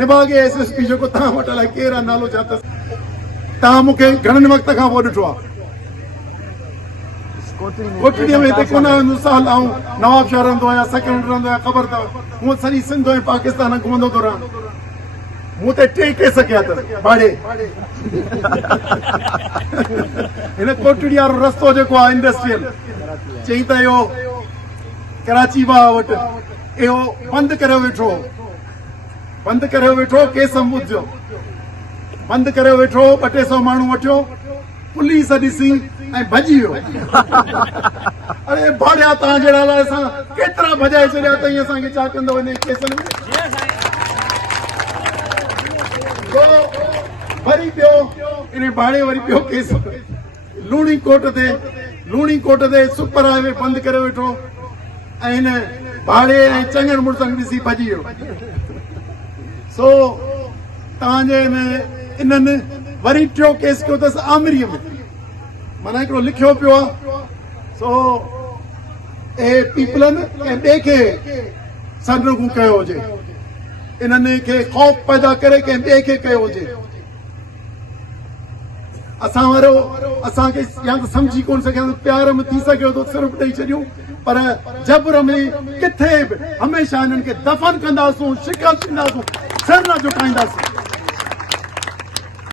निभागे SSP जेको तव्हां वटि अलाए केरु आहे नालो छा अथसि तव्हां मूंखे घणनि वक़्त खां पोइ ॾिठो आहे कोटड़ीअ में हिते कोन आयो साल ऐं नवाब शाह रहंदो आहियां सेक्रेटरी रहंदो आहियां ख़बर अथव हूअं सॼी सिंध ऐं पाकिस्तान घुमंदो थो रहां मूं ते 3 केस कया अथसि भाड़े हिन कोटड़ी वारो रस्तो जेको आहे इंडस्ट्रियल चई त इहो कराची वाह वटि इहो बंदि करे वेठो केस मुझियो बंदि करे वेठो 200 माण्हू वठियो पुलिस ॾिसी ऐं भॼी वियो अरे भाड़िया तव्हां जहिड़ा लाइ असां केतिरा भॼाए छॾिया अथई असांखे छा कंदो हिन केसनि में वरी पियो इन भाड़े वरी पियो केस लूणी कोट ते सुपर हाईवे बंदि करे वेठो ऐं हिन भाड़े ऐं चङनि मुड़ुसनि ॾिसी भॼी वियो सो तव्हांजे इन्हनि वरी 3 केस कयो अथसि आमिरीअ में माना हिकिड़ो लिखियो पियो आहे सो ए पीपलनि कंहिं ॿिए खे सरनगू कयो हुजे इन्हनि खे ख़ौफ़ पैदा करे कंहिं ॿिए खे कयो हुजे असां वारो असांखे या त सम्झी कोन सघियासीं प्यार में थी सघियो त सिर्फ़ु ॾेई छॾियूं पर जबर में किथे बि हमेशह हिननि खे दफ़न कंदासूं शिकस्त ॾींदासूं सिर न झुकाईंदासीं